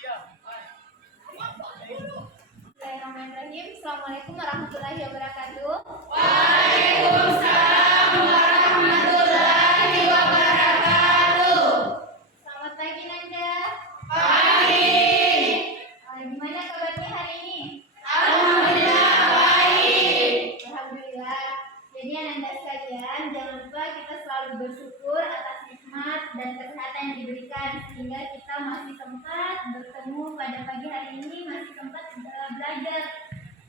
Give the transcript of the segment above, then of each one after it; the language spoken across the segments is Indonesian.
Bismillahirrahmanirrahim. Assalamualaikum warahmatullahi wabarakatuh. Waalaikumsalam warahmatullahi wabarakatuh. Selamat pagi Nanda. Pagi. Gimana kabarnya hari ini? Alhamdulillah baik. Alhamdulillah. Jadi Nanda sekalian, jangan lupa kita selalu bersyukur atas nikmat dan kesehatan yang diberikan sehingga kita masih sempat bertemu pada pagi hari ini, masih sempat belajar.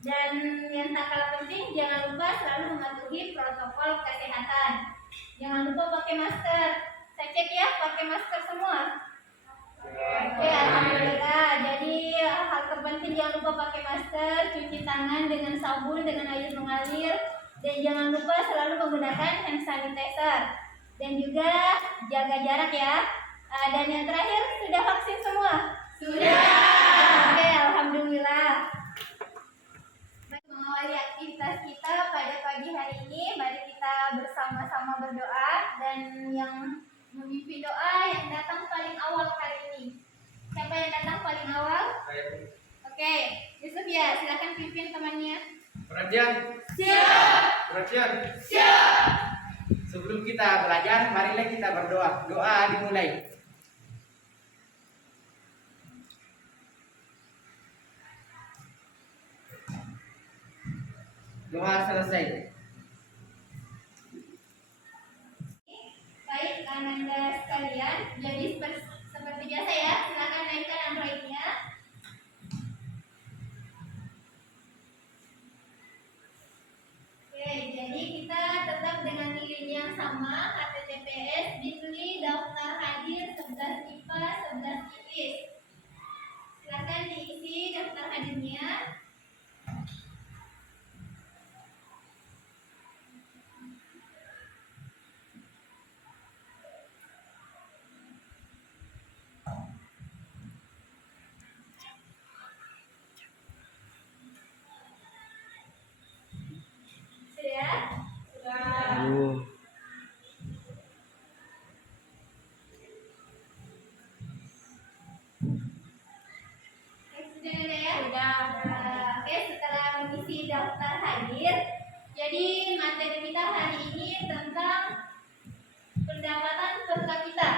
Dan yang tak kalah penting, jangan lupa selalu mematuhi protokol kesehatan. Jangan lupa pakai masker. Saya cek ya, pakai masker semua. Oke, alhamdulillah. Jadi hal terpenting jangan lupa pakai masker, cuci tangan dengan sabun dengan air mengalir, dan jangan lupa selalu menggunakan hand sanitizer. Dan juga jaga jarak ya. Dan yang terakhir, sudah vaksin semua? Sudah. Oke, alhamdulillah. Mengawali aktivitas kita pada pagi hari ini, mari kita bersama-sama berdoa. Dan yang memimpin doa yang datang paling awal hari ini. Siapa yang datang paling awal? Oke, Yusuf ya, silakan pimpin temannya. Perhatian. Siap. Perhatian. Siap. Sebelum kita belajar, marilah kita berdoa. Doa dimulai. Doa selesai. Baik, Ananda sekalian, jadi seperti biasa ya, silakan naikkan Android-nya. Oke, jadi kita tetap dengan link yang sama, https://daftarhadir11ipa 11 IPS. Silakan diisi daftar hadirnya. Sudah? Sudah ada ya? Sudah. Oke, setelah mengisi daftar hadir, jadi materi kita hari ini tentang pendapatan per kapita.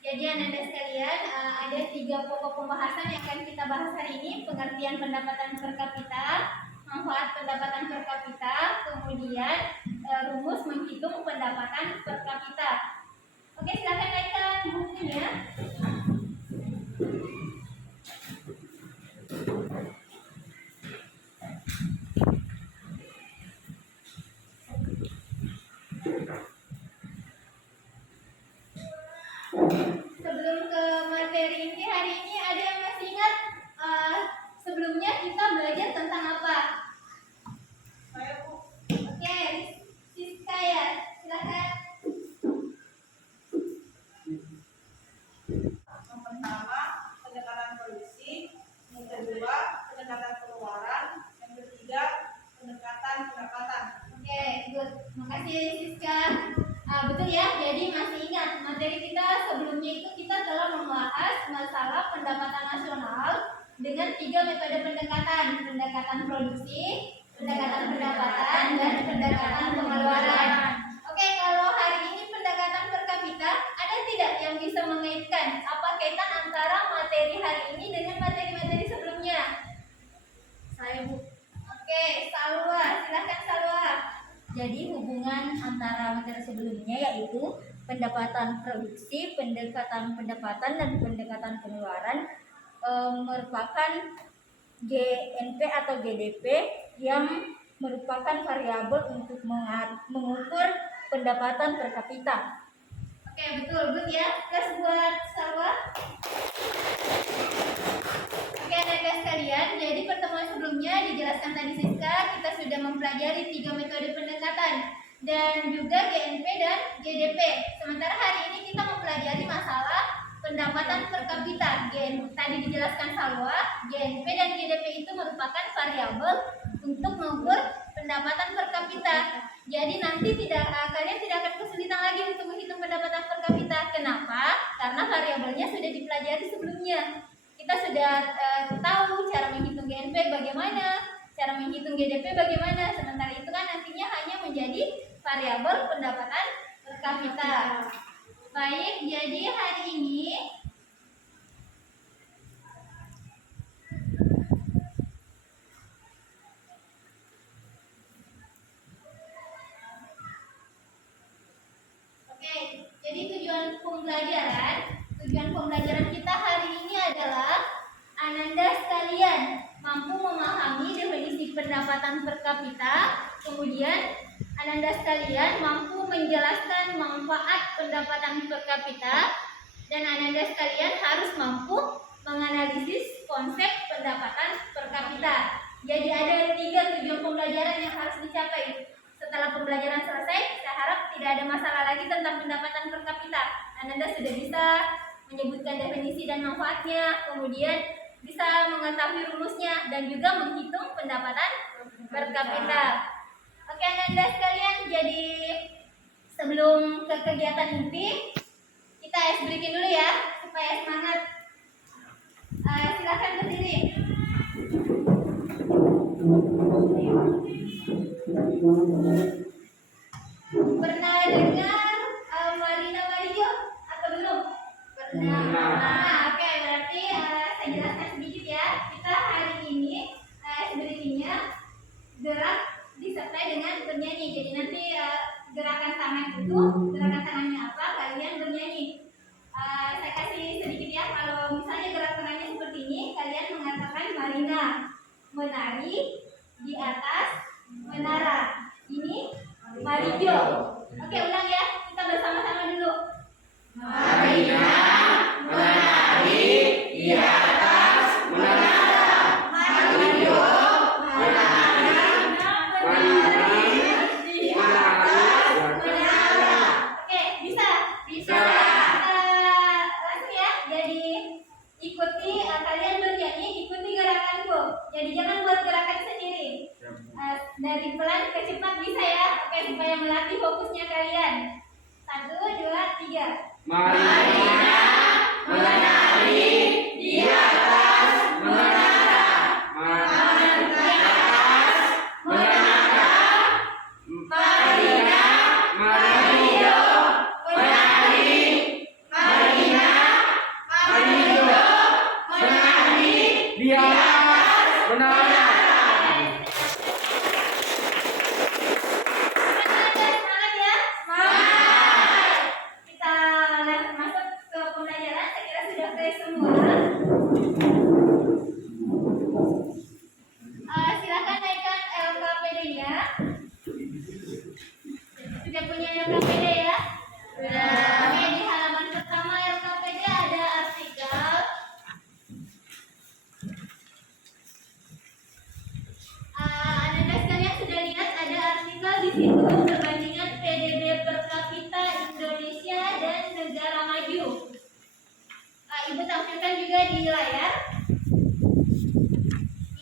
Jadi Anda sekalian, ada 3 pokok pembahasan yang akan kita bahas hari ini: pengertian pendapatan per kapita, manfaat pendapatan per kapita, kemudian rumus menghitung pendapatan per kapita. Oke, silakan naikkan bukunya. Sebelum ke materi inti hari ini, ada yang masih ingat sebelumnya kita belajar tentang apa? Oke, Siska ya, silakan. Yang pertama, pendekatan produksi. Yang kedua, pendekatan pengeluaran. Yang ketiga, pendekatan pendapatan. Oke, good. Makasih Siska. Betul ya, jadi masih ingat materi kita sebelumnya itu kita telah membahas masalah pendapatan nasional dengan 3 metode pendekatan: pendekatan produksi, pendekatan pendapatan, dan pendekatan pengeluaran. Oke, kalau hari ini pendekatan per kapita, ada tidak yang bisa mengaitkan apa kaitan antara materi hari ini dengan materi-materi sebelumnya? Saya Bu. Oke, Salwa, silakan Salwa. Jadi hubungan antara materi sebelumnya yaitu pendapatan produksi, pendekatan pendapatan, dan pendekatan pengeluaran merupakan GNP atau GDP yang merupakan variabel untuk mengukur pendapatan per kapita. Oke, betul, good ya. Tes buat Salwa. Oke, Anda sekalian, jadi pertemuan sebelumnya dijelaskan tadi Siska, kita sudah mempelajari 3 metode pendekatan dan juga GNP dan GDP. Sementara hari ini kita mempelajari masalah pendapatan per kapita. Tadi dijelaskan Salwa, GNP dan GDP itu merupakan variabel untuk mengukur pendapatan per kapita. Jadi nanti kalian tidak akan kesulitan lagi untuk menghitung pendapatan per kapita. Kenapa? Karena variabelnya sudah dipelajari sebelumnya. kita sudah tahu cara menghitung GNP bagaimana, cara menghitung GDP bagaimana. Sementara itu kan nantinya hanya menjadi variabel pendapatan per kapita. Baik, jadi hari ini jadi tujuan pembelajaran kita hari ini adalah Ananda sekalian mampu memahami definisi pendapatan per kapita, kemudian Ananda sekalian mampu menjelaskan manfaat pendapatan per kapita, dan Ananda sekalian harus mampu menganalisis konsep pendapatan per kapita. Jadi ada 3 tujuan pembelajaran yang harus dicapai. Setelah pembelajaran selesai, saya harap tidak ada masalah lagi tentang pendapatan per kapita. Anda sudah bisa menyebutkan definisi dan manfaatnya, kemudian bisa mengetahui rumusnya, dan juga menghitung pendapatan per kapita. Oke, Anda sekalian, jadi sebelum ke kegiatan inti, kita ice breaking dulu ya, supaya semangat. Silakan berdiri. Pernah dengar Marina Mario atau belum? Pernah. Nah, oke, berarti saya jelaskan sedikit ya. Kita hari ini sebenarnya gerak disertai dengan bernyanyi. Jadi nanti gerakan tangan itu, gerakan tangannya apa, kalian bernyanyi. Saya kasih sedikit ya. Kalau misalnya gerak tangannya seperti ini, kalian mengatakan Marina menari di atas menara. Ini Mario. Oke, ulang ya. Kita bersama-sama dulu. Marina menari di atas menara. Mario menari di atas menara. Oke, bisa? Bisa. Langsung ya. Jadi ikuti, kalian bernyanyi, ikuti gerakanku. Jadi jangan buat gerakan sendiri. Dari pelan ke cepat bisa ya. Oke, supaya melatih fokusnya kalian. 1, 2, 3. Marina menari di atas menara. Di atas menara. Marina Mario menari. Marina Mario menari di atas menara. Semangat ya. Semangat. Kita masuk ke pembelajaran. Saya kira sudah clear semua. Silakan naikkan LKPD-nya. Sudah punya LKPD ya? Sudah. Oke, di halaman pertama LKPD ada artikel. Anda sekalian sudah lihat ada artikel di situ perbandingan PDB per kapita Indonesia dan negara maju. Ibu tampilkan juga di layar.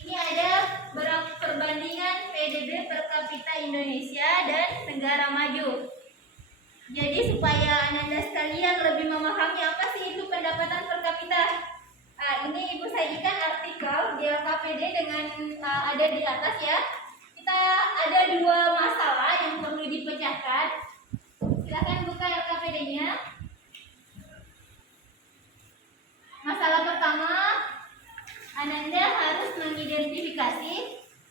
Ini ada berapa perbandingan PDB per kapita Indonesia dan negara maju. Jadi supaya Anda sekalian lebih memahami apa sih itu pendapatan per kapita. Ini ibu sajikan artikel di LKPD dengan ada di atas ya. Kita ada 2 masalah yang perlu dipecahkan. Silakan buka LKPD-nya. Masalah pertama, Ananda harus mengidentifikasi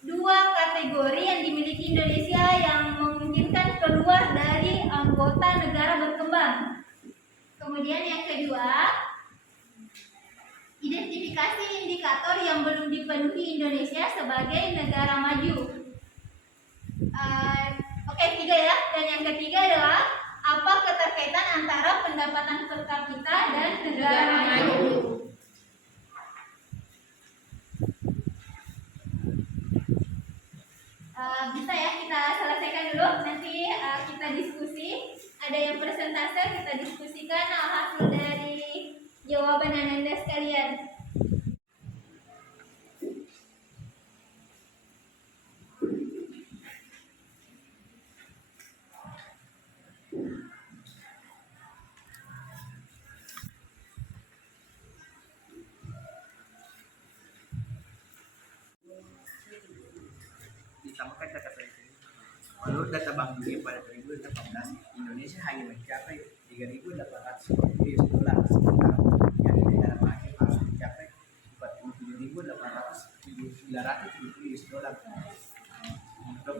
2 kategori yang dimiliki Indonesia yang memungkinkan keluar dari anggota negara berkembang. Kemudian yang kedua, identifikasi indikator yang belum dipenuhi Indonesia sebagai negara maju. Oke, 3 ya. Dan yang ketiga adalah apa keterkaitan antara pendapatan per kapita dan negara maju. Bisa ya, kita selesaikan dulu. Nanti kita diskusi. Ada yang persentase, kita diskusikan hasil dari jawaban Anda sekalian. kata-kata itu. Menurut data Bank Dunia pada 2018, Indonesia hanya mencapai 3.800 US dolar, sementara yang di negara maju harus mencapai 47.970 US dolar. Untuk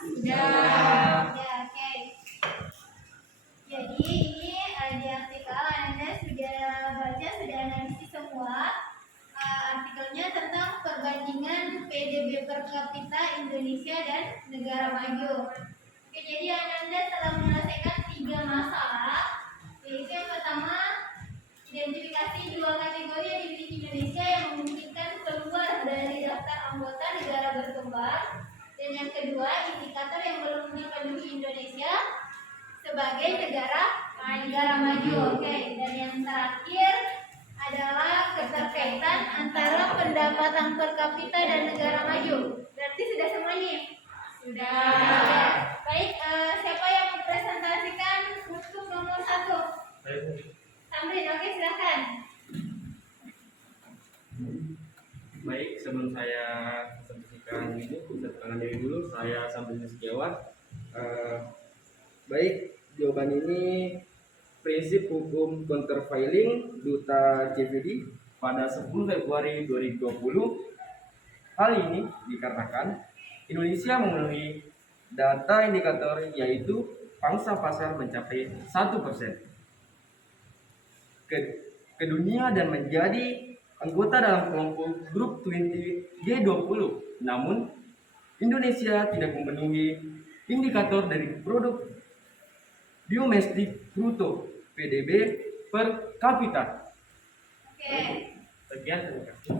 Sudah. Ya, oke. Jadi ini di artikel Anda sudah baca, sudah analisis semua. Artikelnya tentang perbandingan PDB per kapita Indonesia dan negara maju. Oke, jadi Anda telah menyelesaikan 3 masalah. Yaitu yang pertama, identifikasi 2 kategori yang dimiliki Indonesia yang memungkinkan keluar dari daftar anggota negara berkembang. Dan yang kedua, indikator yang belum dipenuhi Indonesia sebagai negara maju. Oke, dan yang terakhir adalah keterkaitan antara pendapatan per kapita dan negara maju. Berarti sudah semua nih? Sudah. Baik, siapa yang mempresentasikan untuk nomor 1? Samrin, oke, silakan. Baik, sebelum saya presentasikan ini, bisa perkenalkan diri dulu. Saya Sambil Setiawan. Baik, jawaban ini prinsip hukum countervailing Duta JVD pada 10 Februari 2020. Hal ini dikarenakan Indonesia memenuhi data indikator yaitu pangsa pasar mencapai 1% ke dunia dan menjadi anggota dalam kelompok grup 20 G20. Namun Indonesia tidak memenuhi indikator dari produk domestik bruto PDB per kapita. Oke. Sekian, terima kasih.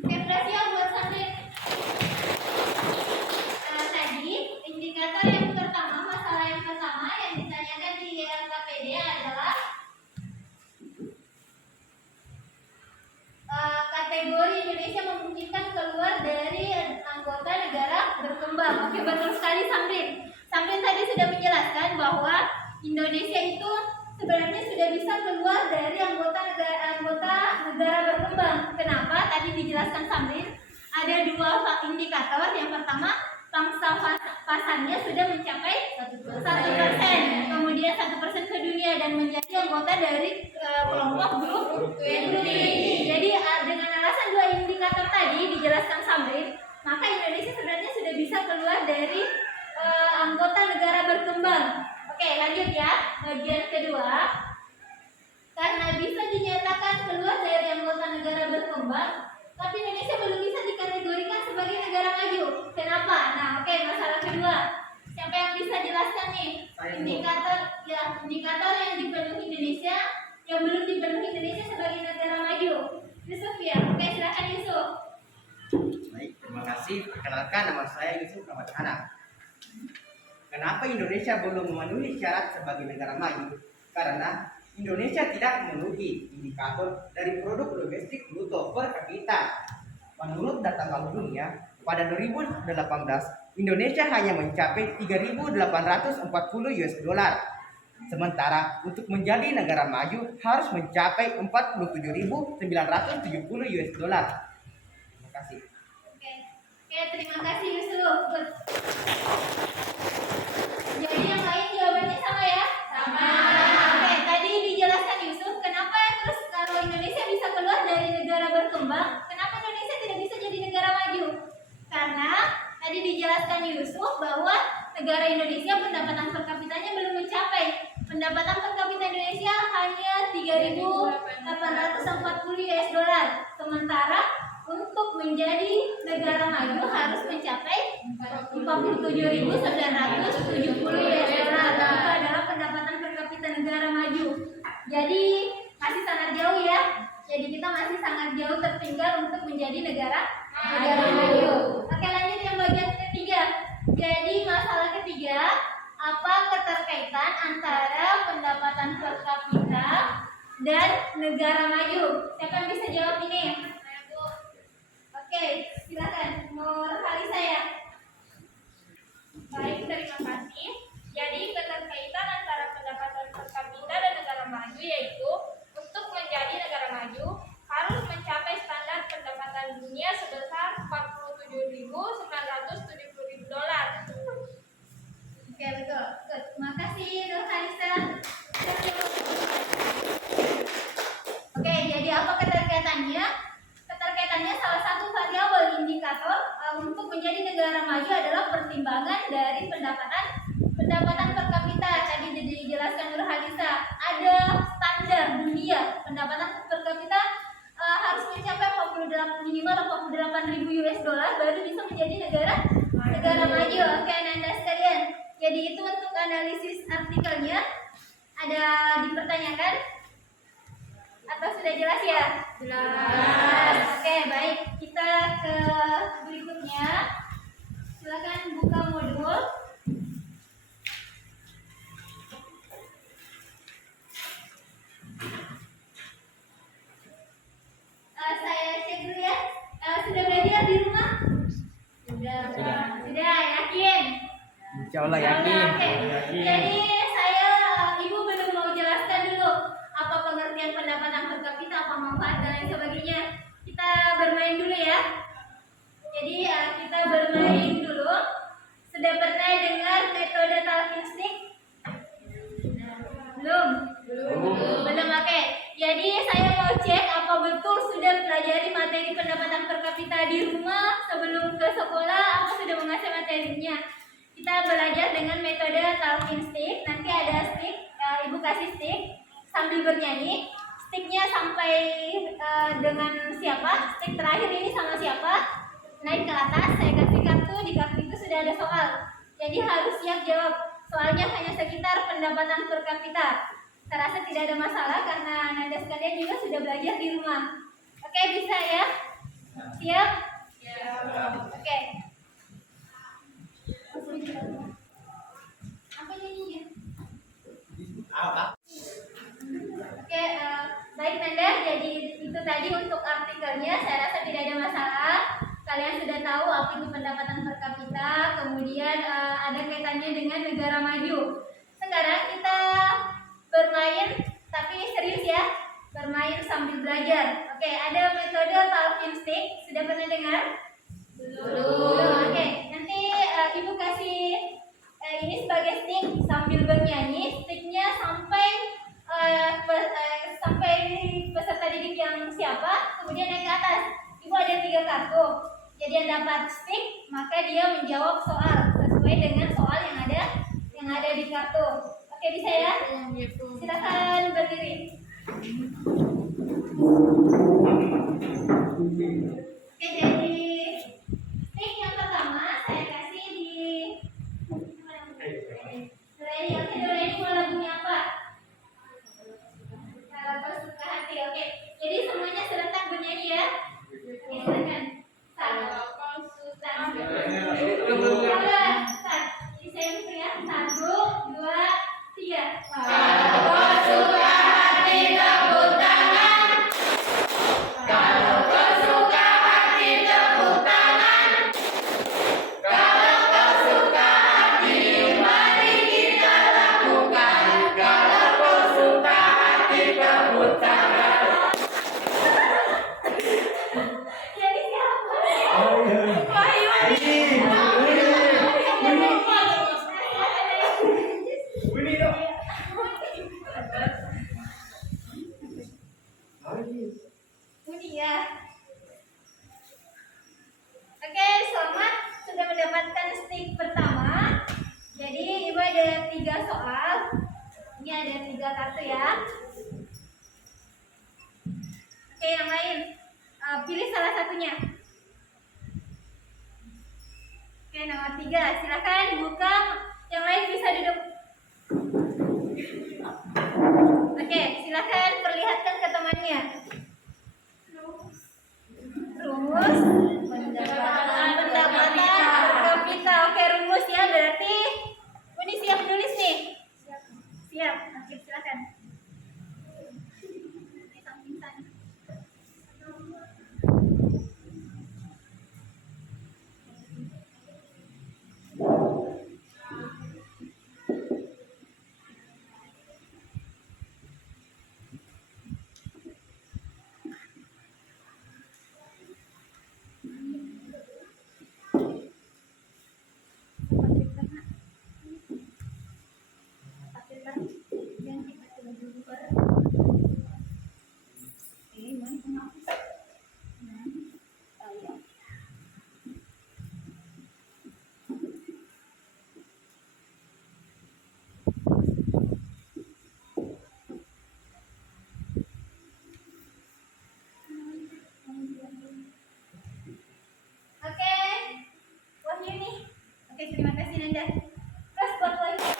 Oke, berarti ya buat Samrin. Tadi indikator yang pertama, masalah yang pertama yang ditanyakan di LKPD adalah kategori Indonesia memungkinkan keluar dari anggota negara berkembang. Oke, betul sekali Samrin. Samrin tadi sudah menjelaskan bahwa Indonesia itu sebenarnya sudah bisa keluar dari anggota negara berkembang. Kenapa? Tadi dijelaskan Samrin ada 2 indikator. Yang pertama, pangsa pasarnya sudah mencapai 1%, kemudian 1% ke dunia dan menjadi anggota dari kelompok grup 20. Jadi dengan alasan 2 indikator tadi dijelaskan Samrin, maka Indonesia sebenarnya sudah bisa keluar dari anggota negara berkembang. Oke, lanjut ya. Bagian kedua, karena bisa dinyatakan keluar dari anggota negara berkembang, tapi Indonesia belum bisa dikategorikan sebagai negara maju. Kenapa? Nah, oke, masalah kedua. Siapa yang bisa jelaskan nih? Indikator yang dipenuhi Indonesia, yang belum dipenuhi Indonesia sebagai negara maju. Yusuf ya. Oke, silakan Yusuf. Baik, terima kasih. Perkenalkan, nama saya Yusuf Rahmat Hana. Kenapa Indonesia belum memenuhi syarat sebagai negara maju? Karena Indonesia tidak memenuhi indikator dari produk domestik bruto per kapita. Menurut data Bank Dunia, pada 2018 Indonesia hanya mencapai 3.840 US dolar. Sementara untuk menjadi negara maju harus mencapai 47.970 US dolar. Terima kasih. Oke, terima kasih Yusuf. Jadi yang lain jawabannya sama ya? Sama. Oke, dijelaskan Yusuf bahwa negara Indonesia pendapatan per kapitanya belum mencapai. Pendapatan per kapita Indonesia hanya 3.840 US dollar. Sementara untuk menjadi negara maju harus mencapai 47.970 US dollar. Itu adalah pendapatan per kapita negara maju. Jadi masih sangat jauh ya. Jadi kita masih sangat jauh tertinggal untuk menjadi negara maju. Oke, lanjut yang bagian ketiga. Jadi masalah ketiga, apa keterkaitan antara pendapatan per kapita dan negara maju? Siapa yang bisa jawab ini? Oke, silakan. Nurhalisa ya. Baik, terima kasih. Jadi keterkaitan antara pendapatan per kapita dan negara maju yaitu untuk menjadi negara maju harus mencapai standar pendapatan dunia sebesar 47.970 dolar. Oke, betul. Terima kasih Nurhalisa. Oke, jadi apa keterkaitannya? Keterkaitannya salah satu variabel indikator untuk menjadi negara maju adalah pertimbangan dari pendapatan per kapita. Tadi dijelaskan Nurhalisa, ada standar dunia pendapatan per kapita harus mencapai minimal 48.000 US dollar baru bisa menjadi negara maju. Oke, Anda sekalian. Jadi itu untuk analisis artikelnya. Ada dipertanyakan? Atau sudah jelas ya? Jelas. Oke, baik. Kita ke berikutnya. Silakan buka modul. Saya cek dulu ya. Sudah belajar di rumah? Sudah, yakin? Insya Allah yakin. Oke. Jadi ibu belum mau jelaskan dulu apa pengertian pendapatan per kapita, apa manfaat dan lain sebagainya. Kita bermain dulu ya. Jadi kita bermain dulu. Sudah pernah dengar metode talking stick? Belum. Oke. Jadi saya mau cek apa betul sudah pelajari materi pendapatan per kapita di rumah sebelum ke sekolah, apa sudah menguasai materinya. Kita belajar dengan metode talking stick. Nanti ada stick, ibu kasih stick sambil bernyanyi. Sticknya sampai dengan siapa? Stick terakhir ini sama siapa? Naik ke atas. Saya kasih kartu, di kartu itu sudah ada soal. Jadi harus siap jawab. Soalnya hanya sekitar pendapatan per kapita. Saya rasa tidak ada masalah karena Anda sekalian juga sudah belajar di rumah. Oke, bisa ya? Siap? Oke. Apa nyanyinya? Oke, baik Nanda. Jadi itu tadi untuk artikelnya. Saya rasa tidak ada masalah. Kalian sudah tahu apa itu pendapatan per kapita. Kemudian ada kaitannya dengan negara maju. Sekarang kita bermain, tapi serius ya. Bermain sambil belajar. Oke, ada metode talking stick. Sudah pernah dengar? Belum. Oke, nanti ibu kasih ini sebagai stick sambil bernyanyi. Sticknya sampai peserta didik yang siapa, kemudian naik ke atas. Ibu ada 3 kartu. Jadi yang dapat stick, maka dia menjawab soal sesuai dengan soal yang ada di kartu. Oke, bisa ya? Silakan berdiri. Oke, jadi stick yang pertama saya kasih di Doreni. Oke, Doreni mau lagunya apa? Lagu suka hati. Oke, jadi semuanya serentak bernyanyi ya. Oke, silakan. Jadi saya hitung ya. 1, 2, 3. statistik pertama. Jadi Ibu ada 3 soal. Ini ada 3 kartu ya. Oke, yang lain pilih salah satunya. Oke, nomor 3. Silakan buka. Yang lain bisa duduk. Oke, silakan perlihatkan ke temannya. Rumus pendapatan per kapita. Oke, rumus ya, berarti ini siap nulis nih. Siap. Oke, silakan. Oke, Wahyuni. Oke, terima kasih Nanda. Terus buat Wahyuni.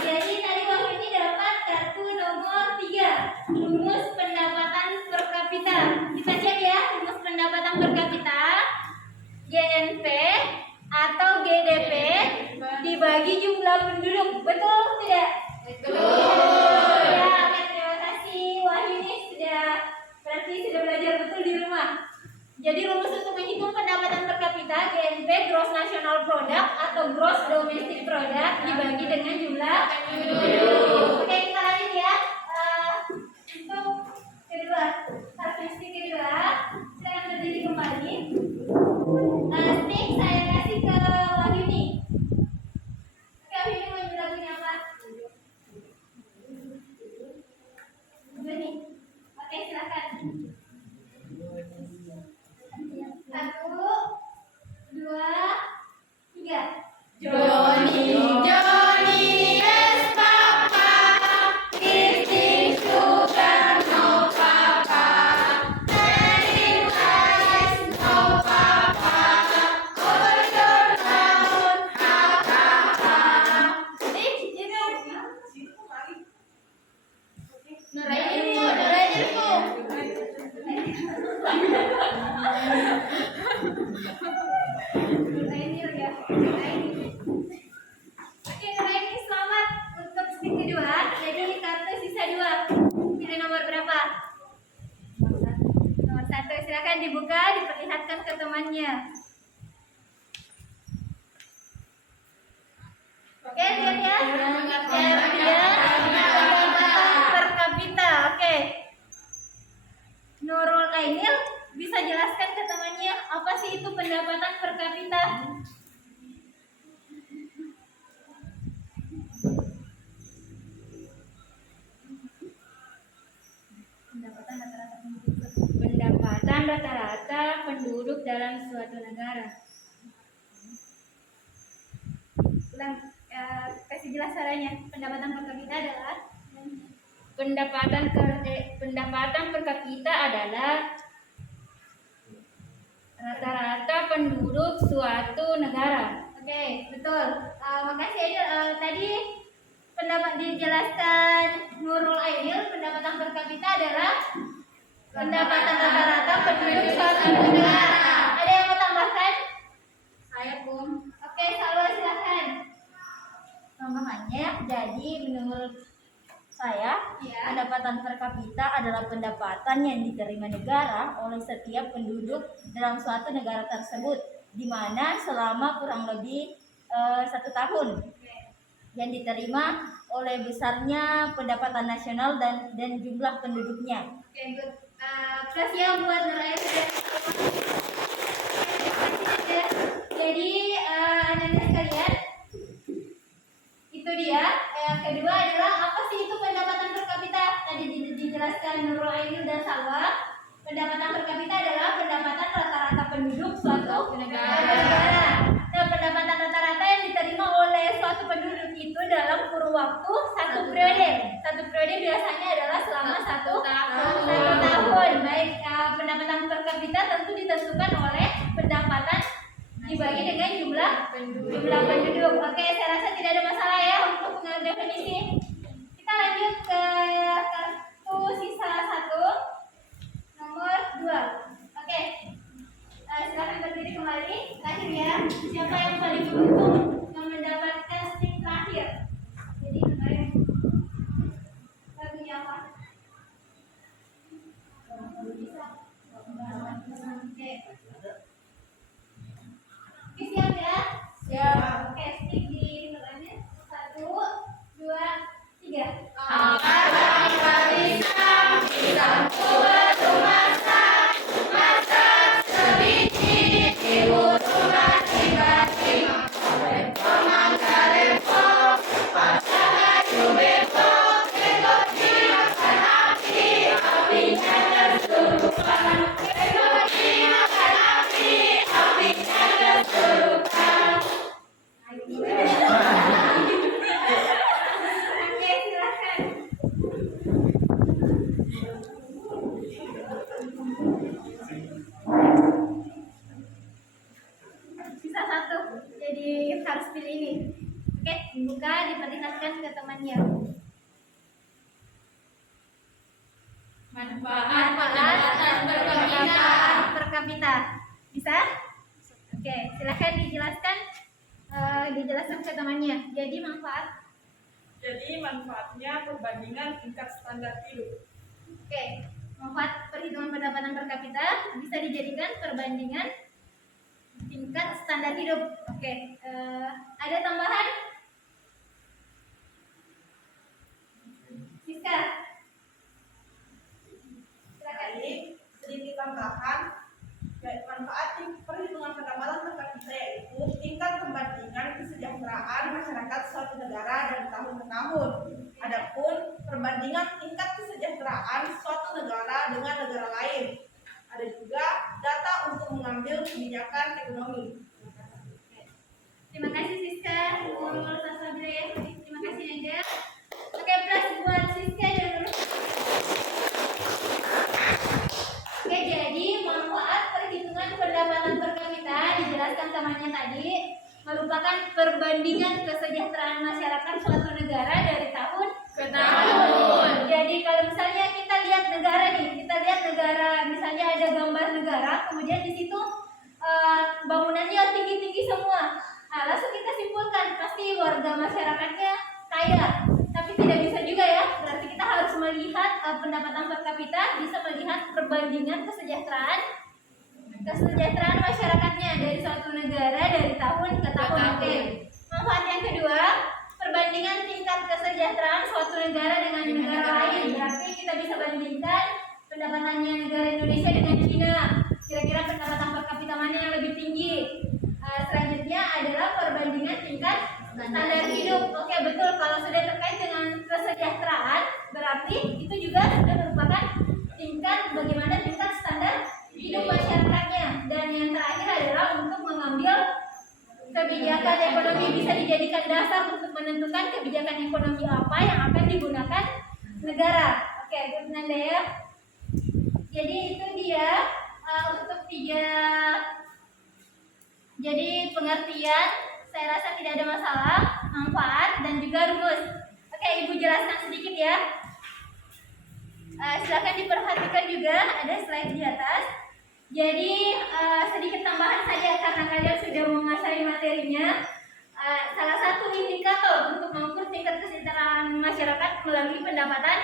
Jadi tadi Wahyuni dapat kartu nomor 3, rumus pendapatan per kapita. Kita cek ya, rumus pendapatan per kapita. GNP atau GDP dibagi jumlah penduduk. Betul tidak? Betul. Ya, oke, terima kasih Wahyuni berarti sudah belajar betul di rumah. Jadi rumus untuk menghitung pendapatan per kapita GNP, Gross National Product atau Gross Domestic Product dibagi dengan jumlah penduduk. Oke, kita lanjut ya. Untuk kedua, karakteristik kedua, silakan berdiri kembali. Stick saya kasih ke Wahyuni. Oke, Wahyuni mau nyanyi lagunya apa? Wahyuni. Oke, silakan. 1, 2, 3. Johnny, Johnny yes papa, eating sugar no papa, telling lies no papa, all your town ha ha ha. Nurainil ya. Oke, Nurainil selamat untuk stick kedua. Jadi kartu sisa 2. Pilih nomor berapa? Nomor 1. Silakan dibuka, diperlihatkan ke temannya. Oke, lihat ya. Pendapatan per kapita. Oke. Nurul Ainil bisa jelaskan ke temannya apa sih itu pendapatan per kapita? Pendapatan rata-rata penduduk dalam suatu negara. Ulang, kasih jelas caranya. Pendapatan per kapita adalah Pendapatan per kapita adalah rata-rata penduduk suatu negara. Oke, betul. Makasih Ainil. Tadi pendapat dijelaskan Nurul Ainil, pendapatan per kapita adalah pendapatan rata-rata penduduk suatu negara. Ada yang mau tambahkan? Saya pun Oke, Salwa silakan. Tambahannya, jadi menurut saya, Ya. pendapatan per kapita adalah pendapatan yang diterima negara oleh setiap penduduk dalam suatu negara tersebut, di mana selama kurang lebih 1 tahun yang diterima oleh besarnya pendapatan nasional dan jumlah penduduknya. Oke, good. Plus ya buat Nurainil dan jadi anak-anak sekalian, itu dia. Yang kedua adalah apa sih itu pendapatan per kapita? Tadi dijelaskan Nurul Ainil dan Salwa. Pendapatan per kapita adalah pendapatan rata-rata penduduk suatu negara. Satu periode biasanya adalah selama satu tahun. Baik, pendapatan per kapita tentu ditentukan oleh pendapatan dibagi dengan jumlah penduduk. Oke, saya rasa tidak ada masalah ya untuk pengambilan definisi. Kita lanjut ke kartu sisa 1 nomor 2. Oke, silakan berdiri kembali. Terakhir ya, siapa yang paling beruntung yang mendapatkan stick terakhir? Jadi kemarin lagunya apa? Bisa. Oke. Oke, siap ya? Siap. Oke, stick di tangannya. 1, 2, 3. Oke, silakan. Sisa 1, jadi harus pilih ini. Oke, dibuka, diperlihatkan ke temannya. Manfaat pendapatan per kapita. Bisa? Oke, silakan dijelaskan ke temannya. Jadi manfaatnya perbandingan tingkat standar hidup. Oke, manfaat perhitungan pendapatan per kapita bisa dijadikan perbandingan tingkat standar hidup. Oke, ada tambahan? Siska, silakan. Baik, sedikit tambahan. Manfaat perhitungan pendapatan per kapita yaitu tingkat perbandingan kesejahteraan masyarakat suatu negara dari tahun ke tahun. Adapun perbandingan tingkat kesejahteraan suatu negara dengan negara lain. Ada juga data untuk mengambil kebijakan ekonomi. Terima kasih Siska. Terima kasih Nanda. Oke, plus buat Siska dan Oke, jadi manfaat perhitungan pendapatan per kapita dijelaskan temannya tadi merupakan perbandingan kesejahteraan masyarakat suatu negara dari tahun ke tahun. Jadi kalau misalnya kita lihat negara, misalnya ada gambar negara, kemudian di situ bangunannya tinggi-tinggi semua. Nah, langsung kita simpulkan pasti warga masyarakatnya kaya. Tapi tidak bisa juga ya. Berarti kita harus melihat pendapatan per kapita, bisa melihat perbandingan kesejahteraan masyarakatnya dari suatu negara dari tahun ke tahun. Oke. Manfaat yang kedua, perbandingan tingkat kesejahteraan suatu negara dengan negara lain. Berarti kita bisa bandingkan pendapatannya negara Indonesia dengan Cina. Kira-kira pendapatan per kapita mana yang lebih tinggi? Selanjutnya adalah perbandingan tingkat standar hidup. Oke, betul. Kalau sudah terkait dengan kesejahteraan, berarti itu juga sudah merupakan bagaimana tingkat standar hidup masyarakatnya. Dan yang terakhir adalah untuk mengambil kebijakan ekonomi, bisa dijadikan dasar untuk menentukan kebijakan ekonomi apa yang akan digunakan negara. Oke, good Nanda ya. Jadi itu dia untuk 3. Jadi pengertian saya rasa tidak ada masalah, manfaat dan juga rumus. Oke, Ibu jelaskan sedikit ya. Silakan diperhatikan juga ada slide di atas. Jadi sedikit tambahan saja karena kalian sudah menguasai materinya. Salah satu indikator untuk mengukur tingkat kesejahteraan masyarakat melalui pendapatan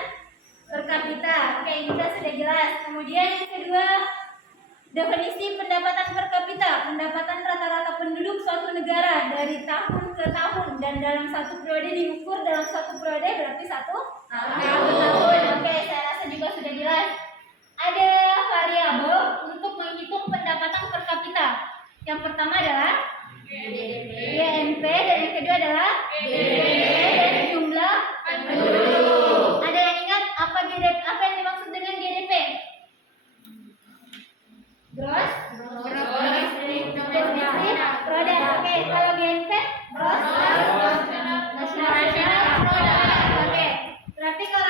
per kapita. Oke, ini kan sudah jelas. Kemudian yang kedua, definisi pendapatan per kapita, pendapatan rata-rata penduduk suatu negara dari tahun ke tahun dan dalam satu periode diukur dalam satu periode berarti satu tahun. Oke, saya rasa juga sudah jelas. Ada variabel untuk menghitung pendapatan per kapita. Yang pertama adalah GNP dan yang kedua adalah dan jumlah penduduk. Ada yang ingat apa yang dimaksud dengan GDP? Gross domestic product. Oke, kalau GNP gross national product. Oke, berarti kalau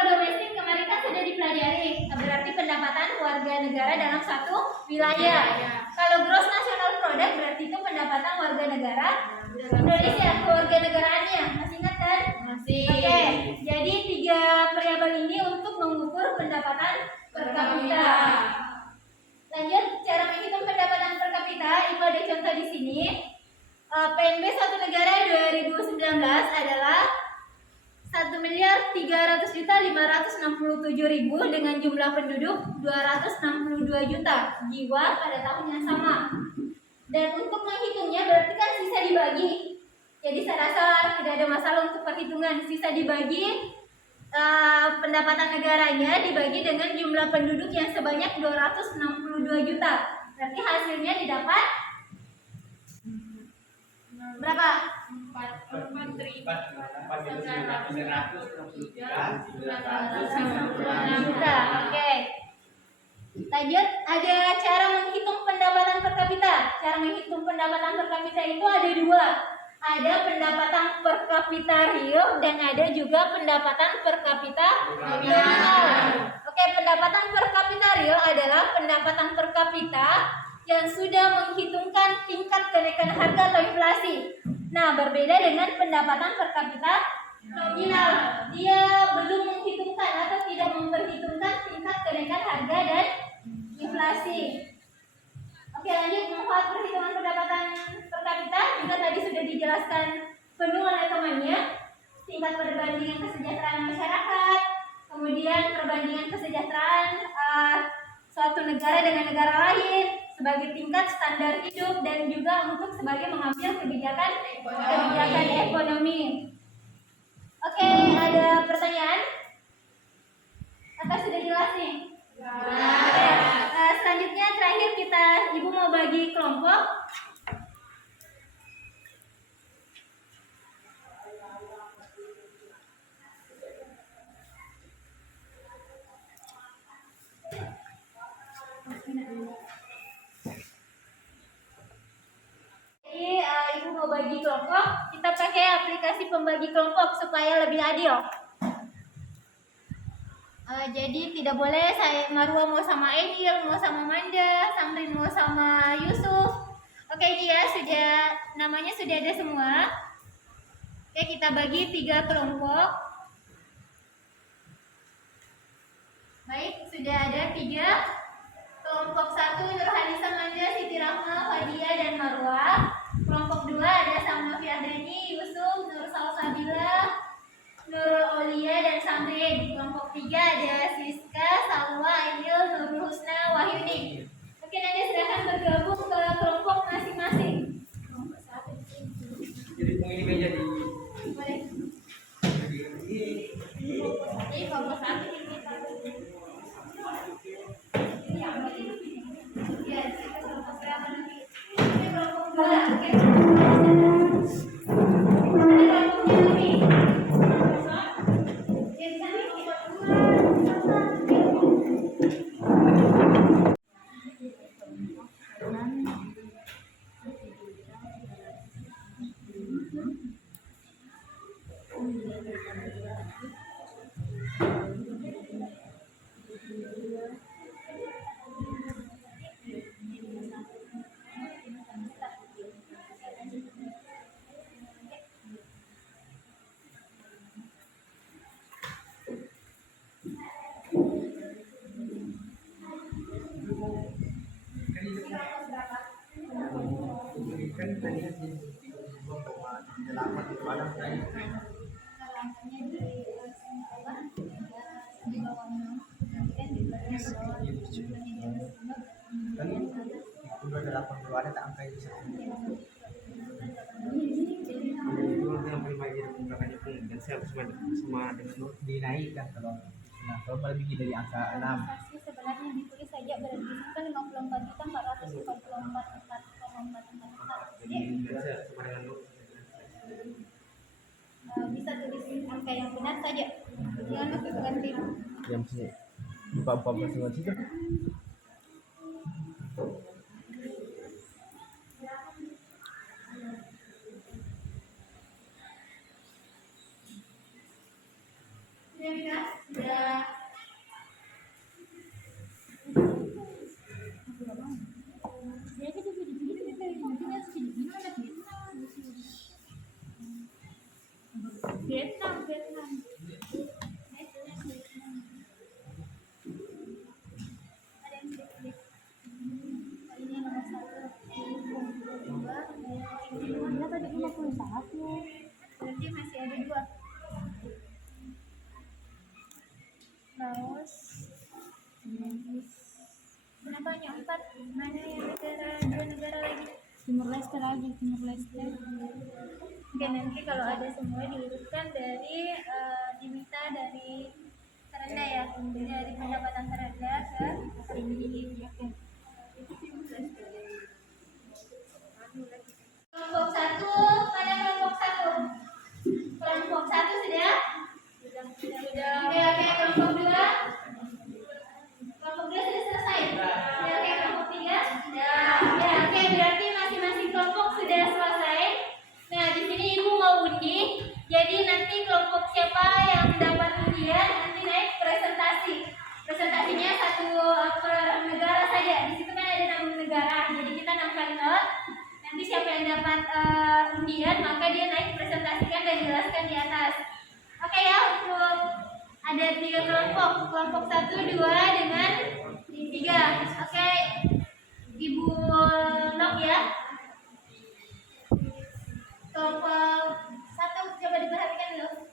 suatu wilayah. Kalau gross national product berarti itu pendapatan warga negara Indonesia, kewarganegaraannya. Masih ingat kan? Masih. Oke, jadi 3 variabel ini untuk mengukur pendapatan per kapita. Lanjut, cara menghitung pendapatan per kapita. Ibu ada contoh di sini. PNB suatu negara 2019 adalah 1.300.567.000 dengan jumlah penduduk 262 juta jiwa pada tahun yang sama. Dan untuk menghitungnya berarti kan sisa dibagi. Jadi saya rasa tidak ada masalah untuk perhitungan. Sisa dibagi pendapatan negaranya dibagi dengan jumlah penduduk yang sebanyak 262 juta. Berarti hasilnya didapat berapa? 4.963 juta. Oke. Lanjut, ada cara menghitung pendapatan per kapita. Cara menghitung pendapatan per kapita itu ada 2. Ada pendapatan per kapita real dan ada juga pendapatan per kapita nominal. Oke, pendapatan per kapita real adalah pendapatan per kapita yang sudah menghitungkan tingkat kenaikan harga atau inflasi. Nah, berbeda dengan pendapatan per kapita nominal. Dia belum menghitungkan atau tidak memperhitungkan tingkat kenaikan harga dan inflasi. Oke, lanjut, manfaat perhitungan pendapatan per kapita juga tadi sudah dijelaskan penuh oleh temannya. Tingkat perbandingan kesejahteraan masyarakat, kemudian perbandingan kesejahteraan suatu negara dengan negara lain, sebagai tingkat standar hidup, dan juga untuk sebagai mengambil kebijakan ekonomi. Oke, ada pertanyaan? Atau sudah jelas nih? Oke, selanjutnya terakhir Ibu mau bagi kelompok. Jadi Ibu mau bagi kelompok, kita pakai aplikasi pembagi kelompok supaya lebih adil. Jadi tidak boleh Marwa mau sama Edil, mau sama Manda, Samrin mau sama Yusuf. Oke, ini ya sudah namanya sudah ada semua. Oke, kita bagi 3 kelompok. Baik, sudah ada 3. Kelompok 1 Nurhanisa, Manda, Siti Rahma, Fadia, dan Marwa. Kelompok 2 ada Salma Fiadrini, Yusuf, Nur Salsabila, Nurul Aulia, dan Samrin. Kelompok 3 ada Siska, Salwa, Aidil, Nurul Husna, Wahyuni. Oke, nanti silakan bergabung ke kelompok masing-masing. Kelompok 1 di sini. Jadi ini meja di Boleh. Jadi kelompok 1 di sini. Ya, kita kelompok berapa nanti? Ini kelompok 2. Oke. Ada kelompoknya lagi. kan tadi kan di 2,8 itu ada tadi. Kan udah 80 ada tak angka itu satu. itu yang paling baik itu makanya pun dan saya harus sama dengan Dinaikkan kalau lebih dari angka 6. Transaksi sebenarnya ditulis saja berdasarkan 54.444,444. jadi saya sama dengan lu Bisa tulis angka yang benar saja. Jangan masuk ganti. yang sini 14 dengan situ. Sudah. Berarti masih ada 2. Laos. Kenapa hanya 4? Mana yang negara 2 negara lagi? Timur Leste lagi, Timur Leste. Oke, nanti kalau ada semua diurutkan dari diminta dari terendah ya, dari pendapatan terendah ke tinggi. Oke. Kelompok 1, mana kelompok 1? Kelompok 1 sudah? Sudah. Oke, kelompok 2. Kelompok 2 sudah selesai. Oke, kelompok 3. Sudah. Ya, oke, berarti masing-masing kelompok sudah selesai. Nah, di sini Ibu mau undi. Jadi nanti kelompok siapa yang mendapat undian nanti naik presentasi. Presentasinya satu per negara saja. Di situ kan ada 6 negara. Jadi kita 6 kali not. Nanti siapa yang dapat undian maka dia naik presentasikan dan jelaskan di atas. Oke ya, untuk ada 3 kelompok. Kelompok 1, 2 dengan 3. Oke. Ibu Nok ya. Kelompok 1 coba diperhatikan dulu.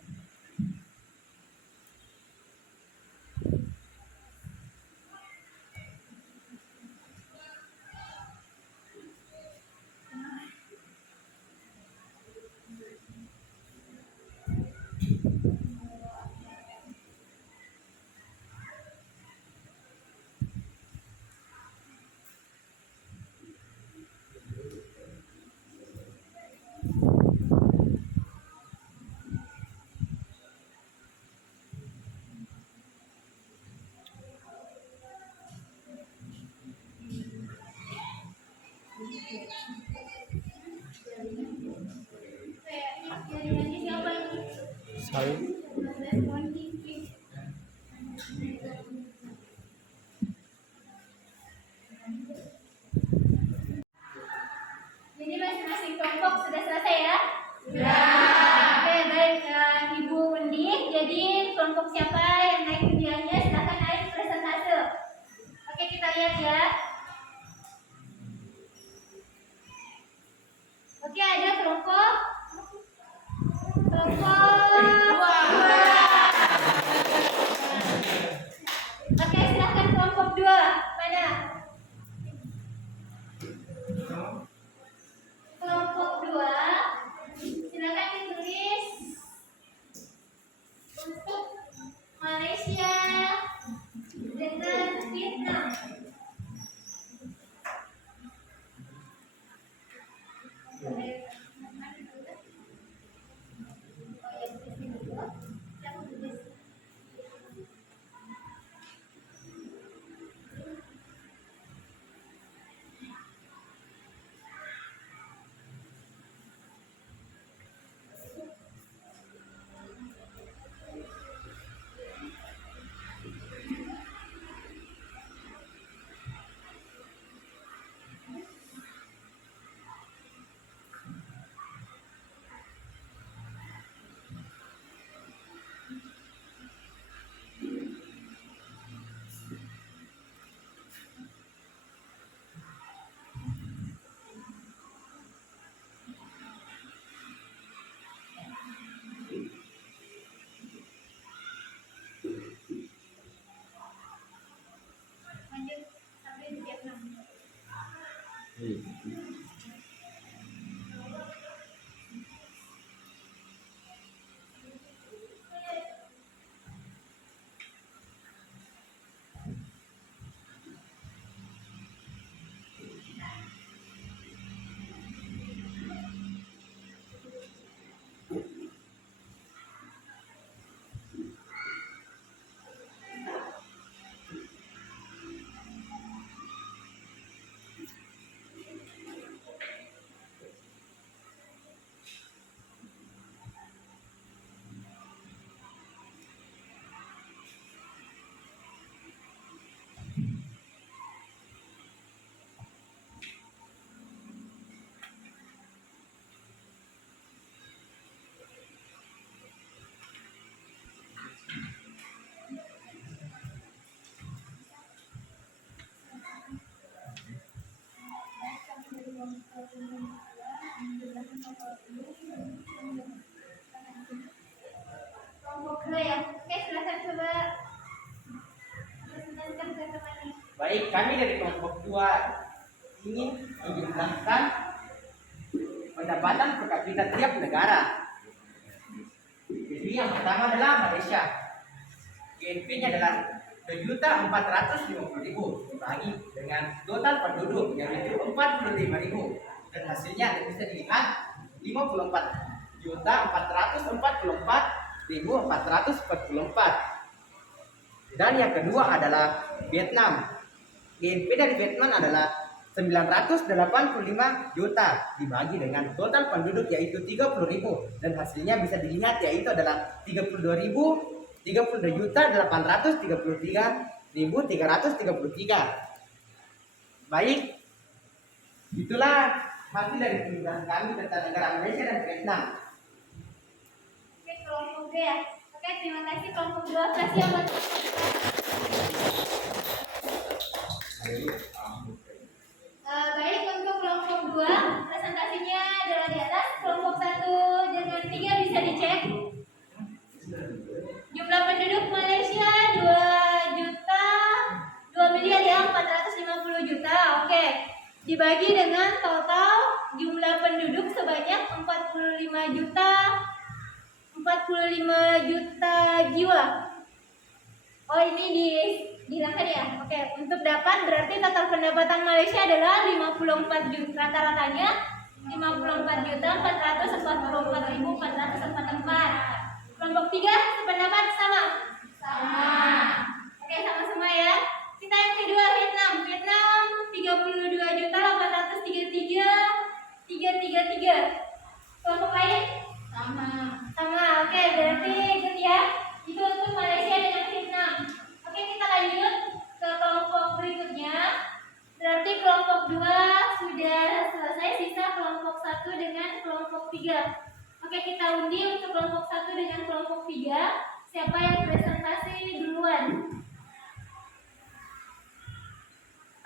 Jadi masing-masing kelompok sudah selesai ya? Sudah. Oke, baik. Ibu undi. Jadi kelompok siapa yang naik undiannya silahkan naik presentase. Oke, kita lihat ya. Oke, ada kelompok 2. Oke, silahkan kelompok 2. Mana? Kelompok 2. Silakan ditulis untuk Malaysia dengan Vietnam. Lanjut sampai di Vietnam. kami dari kelompok 2 ingin menjelaskan pendapatan per kapita tiap negara. Jadi yang pertama adalah Malaysia. GNP-nya adalah 2.450.000 dibagi dengan total penduduk yaitu 45.000 dan hasilnya bisa dilihat 54.444.444. Dan yang kedua adalah Vietnam. GNP dari Vietnam adalah 985 juta dibagi dengan total penduduk yaitu 30.000 dan hasilnya bisa dilihat yaitu adalah 32.833.333. Baik, itulah hasil dari penjelasan kami tentang negara Malaysia dan Vietnam. Oke, kelompok D ya. Oke, terima kasih kelompok 2. Kasih yang baik, untuk kelompok 2 presentasinya adalah di atas. Kelompok 1 dengan 3 bisa dicek. Jumlah penduduk Malaysia 2.450.000.000. Oke. Dibagi dengan total jumlah penduduk sebanyak 45 juta jiwa. Oh, ini dihilangkan ya. Oke, untuk dapat berarti total pendapatan Malaysia adalah 54 juta. Rata-ratanya 54.444.444. Kelompok 3 sependapat sama? Sama. Oke, sama-sama ya. Kita yang kedua Vietnam. Vietnam 32.833.333. Kelompok lain? Sama. Sama. Oke, berarti ikut ya. Itu untuk Malaysia dengan Vietnam. Oke, kita lanjut ke kelompok berikutnya. Berarti kelompok 2 sudah selesai, sisa kelompok 1 dengan kelompok 3. Oke, kita undi untuk kelompok 1 dengan kelompok 3. Siapa yang presentasi duluan?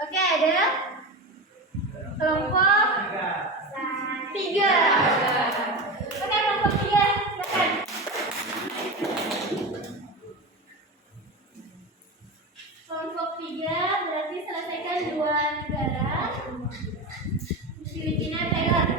Oke, ada kelompok 3. Oke, kelompok 3, silakan. Kelompok 3 berarti selesaikan 2 negara. Filipina, Thailand.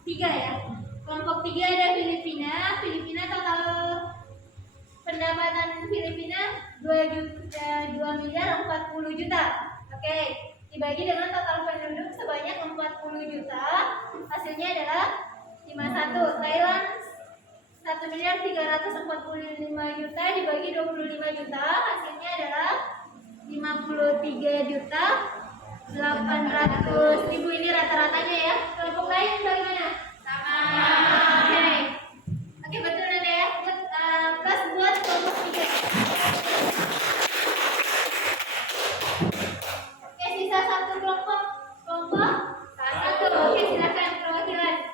Tiga ya. Kelompok 3 ada Filipina. Filipina total pendapatan Filipina 2 miliar 40 juta. Oke, dibagi dengan total penduduk sebanyak 40 juta, hasilnya adalah 51. Thailand 1 miliar 345 juta dibagi 25 juta, hasilnya adalah 53 juta 800 ribu. Ini rata-ratanya ya. Kelompok lain bagaimana? Sama. Oke. Oke, betul Nanda ya. Plus buat kelompok 3. Oke, sisa satu kelompok. Kelompok 1. Oke, silakan perwakilan.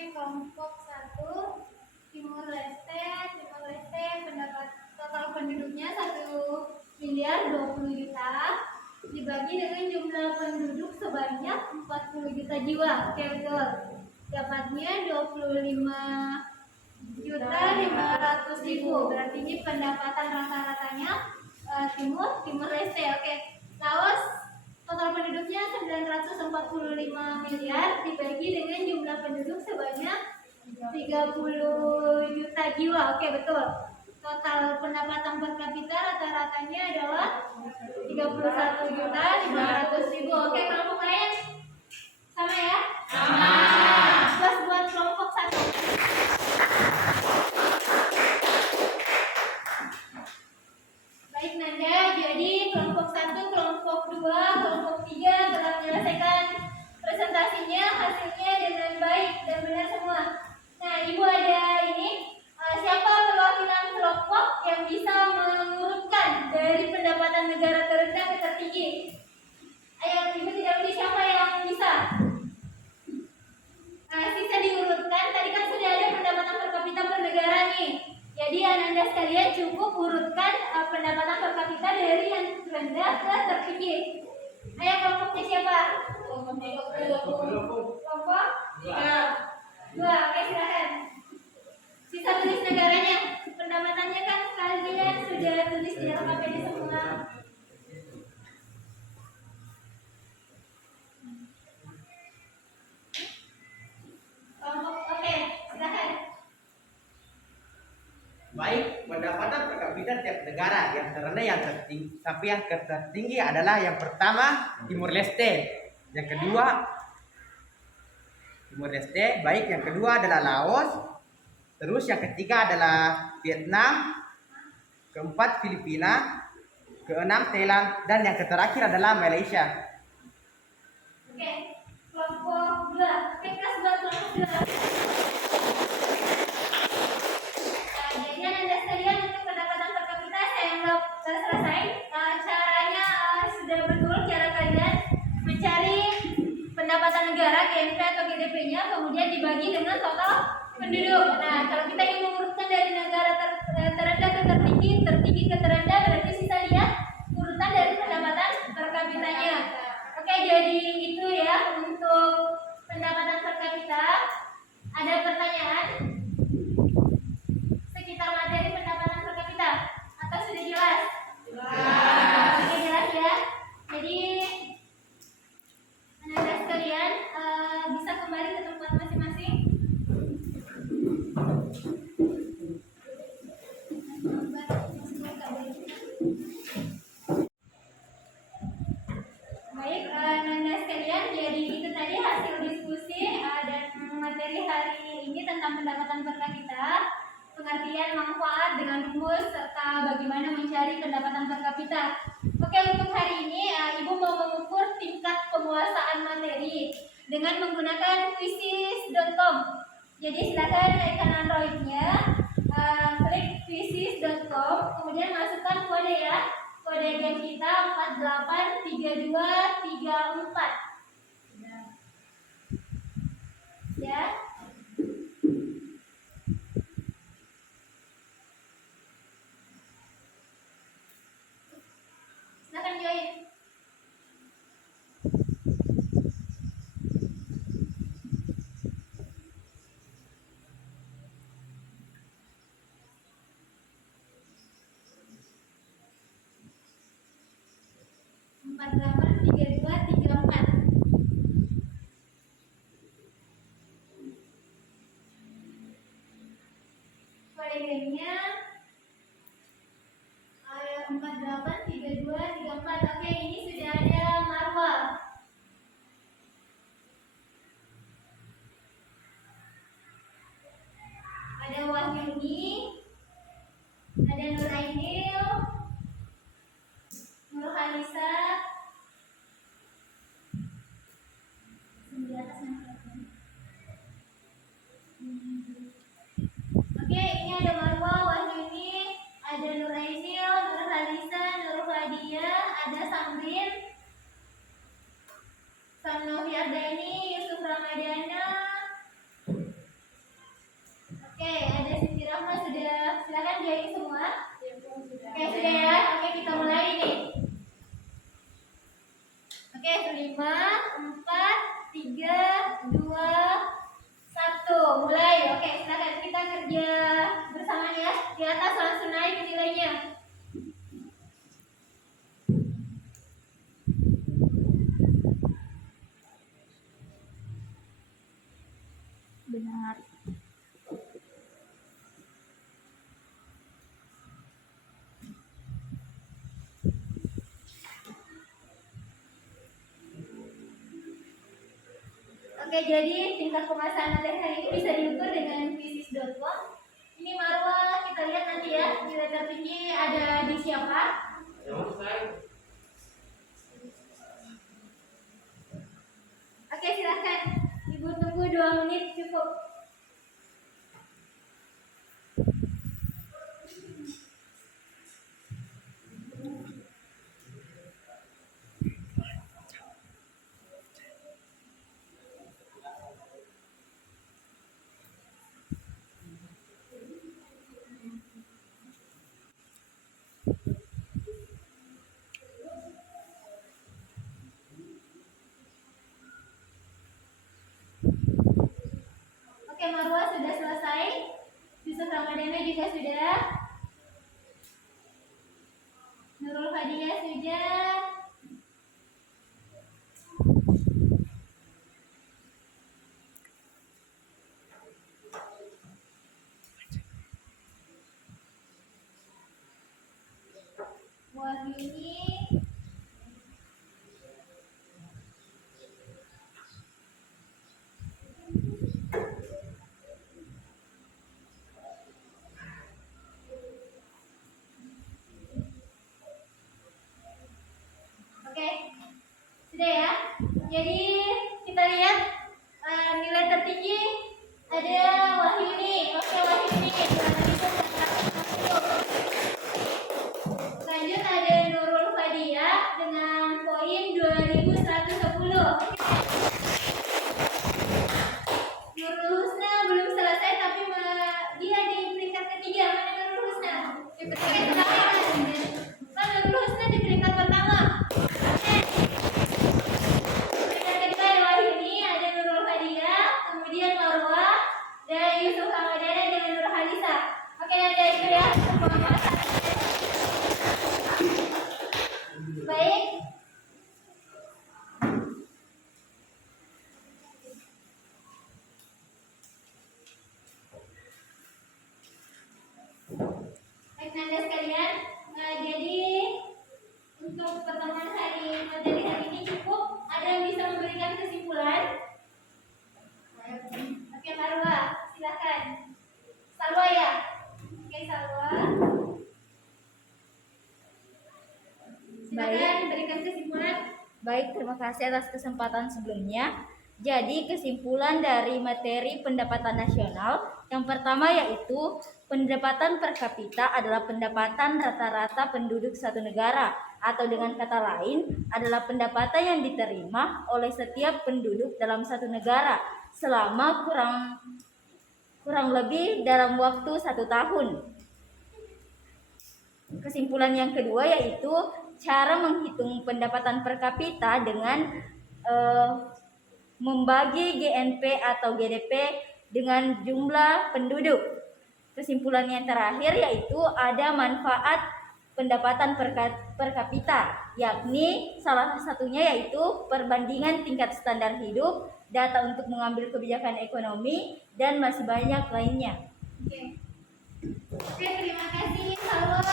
Oke, kelompok 1 Timur Leste. Timur Leste pendapat total penduduknya 1 miliar 20 juta dibagi dengan jumlah penduduk sebanyak 40 juta jiwa. Oke, betul. Dapatnya 25 juta 500 ribu. Berarti ini pendapatan rata-ratanya Timur Leste. Oke. Laos total penduduknya 945 miliar dibagi dengan jumlah penduduk sebanyak 30 juta jiwa. Oke, betul. Total pendapatan per kapita rata-ratanya adalah 31 juta 500 ribu. Oke, kelompok lain sama ya? Sama. Plus buat kelompok 1. Baik Nanda, jadi kelompok 1, kelompok 2, kelompok 3 telah menyelesaikan presentasinya, hasilnya dengan baik dan benar semua. Nah, Ibu ada ini, siapa perwakilan kelompok yang bisa mengurutkan dari pendapatan negara terendah ke tertinggi? Ayo, Ibu tidak pilih siapa yang bisa. Nah, sisa diurutkan, tadi kan sudah ada pendapatan per kapita per negara nih. Jadi Ananda sekalian cukup urutkan pendapatan per kapita dari yang rendah ke tertinggi. Ayo, kelompoknya siapa? Kelompok 2. Oke, silakan. Sisa tulis negaranya. Pendapatannya kan kalian sudah tulis di LKPD semua. Oke, silakan. Baik, pendapatan per kapita tiap negara yang terendah yang tertinggi, tapi yang tertinggi adalah yang pertama Timur Leste, yang kedua Timur Leste, baik yang kedua adalah Laos, terus yang ketiga adalah Vietnam, keempat Filipina, keenam Thailand, dan yang terakhir adalah Malaysia. Oke, kelompok 2. Oke, kelas 2 kelompok 2. Jadi Anda sekalian untuk pendapatan per kapita saya anggap selesai. Caranya sudah betul cara kalian mencari pendapatan negara GNP atau GDP-nya, kemudian dibagi dengan total penduduk. Nah, kalau kita ingin mengurutkan dari negara terendah ke tertinggi, tertinggi ke terendah, berarti sisa lihat urutan dari pendapatan per kapitanya. Oke, jadi itu ya untuk pendapatan per kapita. Ada pertanyaan sekitar materi pendapatan per kapita atau sudah jelas? Jelas. Oke, jelas ya. Jadi Anda sekalian bisa kembali ke tempat masing-masing. Baik, Anda sekalian, jadi itu tadi hasil diskusi dan materi hari ini tentang pendapatan per kapita, pengertian manfaat dengan rumus serta bagaimana mencari pendapatan per kapita. Oke, untuk hari ini Ibu mau mengukur tingkat penguasaan materi dengan menggunakan quizzes.com. Jadi silakan naikkan Android-nya, klik quizzes.com, kemudian masukkan kode ya. Kode game kita 483234. Ya. Silakan join. Empat delapan tiga dua tiga empat. Kode gamenya 483234. Oke, ini sudah ada Marwa. Ada Wahyuni, ada Nurainil, Nurhalisa. Di atas nama. Oke, ini ada Marwa, Wahyuni, ada Nurainil, Nurhalisa, Nurhadia, ada Samrin, Samnovi Ardani, Yusuf Ramadana. Oke, ada Siti Rahma sudah. Silakan join semua. Oke, sudah ya. Oke, kita mulai nih. Oke, 5, 4, 3, 2, 1. Mulai. Oke, silakan kita kerja bersama ya. Di atas langsung naik nilainya. Benar. Oke, jadi tingkat penguasaan materi hari ini bisa diukur dengan quizzes.com. Ini Marwa, kita lihat nanti ya nilai tertinggi ada di siapa. Oke, silakan. Ibu tunggu 2 menit cukup. Oke, Marwa sudah selesai. Yusuf Ramadana juga sudah. Nurul Hadiah sudah. Wahyuni. Jadi kita lihat nilai tertinggi ada Wahyuni. Oke, Wahyuni 2140. Lanjut ada Nurul Fadia dengan poin 2110. Nurul Husna belum selesai tapi dia di peringkat ketiga. Mana Nurul Husna? Di peringkat pertama. Kan Nurul Husna di peringkat pertama. Peringkat kedua ada Wahyuni, ada Nurul Fadia, kemudian Marwa, dan Yusuf Hamadana dengan Nur Halisa. Oke, nanti itu ya. Baik. Baik Nanda sekalian, jadi untuk pertemuan materi hari ini cukup. Ada yang bisa memberikan kesimpulan? Oke, Marwa, silakan. Salwa ya. Oke, Salwa. Silakan berikan kesimpulan. Baik, terima kasih atas kesempatan sebelumnya. Jadi kesimpulan dari materi pendapatan nasional yang pertama yaitu pendapatan per kapita adalah pendapatan rata-rata penduduk satu negara, atau dengan kata lain adalah pendapatan yang diterima oleh setiap penduduk dalam satu negara selama kurang lebih dalam waktu 1 tahun. Kesimpulan yang kedua yaitu cara menghitung pendapatan per kapita dengan membagi GNP atau GDP dengan jumlah penduduk. Kesimpulan yang terakhir yaitu ada manfaat pendapatan per kapita, yakni salah satunya yaitu perbandingan tingkat standar hidup, data untuk mengambil kebijakan ekonomi, dan masih banyak lainnya. Oke, terima kasih Salwa.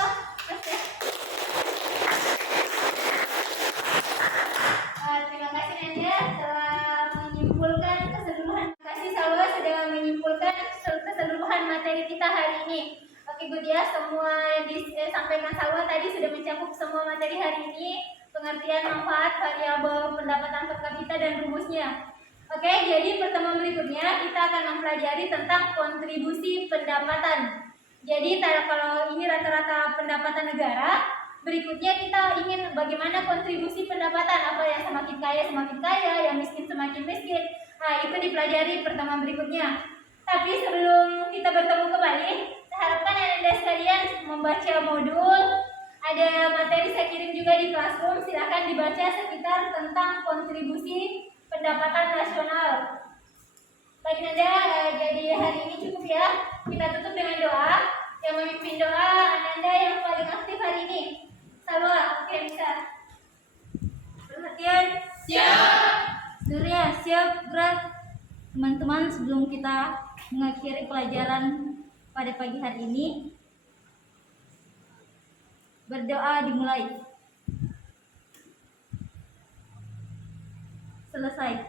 Terima kasih Nanda telah menyimpulkan keseluruhan. Terima kasih Salwa sudah menyimpulkan keseluruhan materi kita hari ini. Oke Bud ya, semua yang disampaikan Salwa tadi sudah mencakup semua materi hari ini, pengertian manfaat variabel pendapatan per kapita dan rumusnya. Oke, jadi pertemuan berikutnya kita akan mempelajari tentang kontribusi pendapatan. Jadi kalau ini rata-rata pendapatan negara, berikutnya kita ingin bagaimana kontribusi pendapatan, apa yang semakin kaya, yang miskin semakin miskin. Nah, itu dipelajari pertemuan berikutnya. Tapi sebelum kita bertemu kembali, saya harapkan Anda sekalian membaca modul. Ada materi saya kirim juga di Classroom, silakan dibaca sekitar tentang kontribusi pendapatan nasional. Baik Nanda, jadi hari ini cukup ya. Kita tutup dengan doa. Yang memimpin doa Nanda yang paling aktif hari ini. Salwa, oke bisa. Perhatian. Siap. Surya, siap, gerak. Teman-teman, sebelum kita mengakhiri pelajaran pada pagi hari ini, berdoa dimulai. Selesai.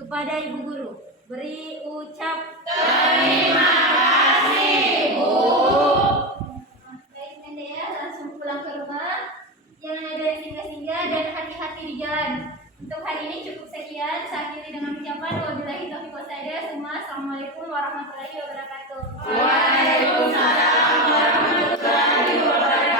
Kepada Ibu Guru, beri ucap Terima kasih, Bu. Baik Nanda ya, langsung pulang ke rumah. Jangan ada yang singgah-singgah dan hati-hati di jalan. Untuk hari ini cukup sekian. Saya akhiri dengan ucapan wabillahi taufiq walhidayah. Semua assalamualaikum warahmatullahi wabarakatuh. Waalaikumsalam warahmatullahi wabarakatuh.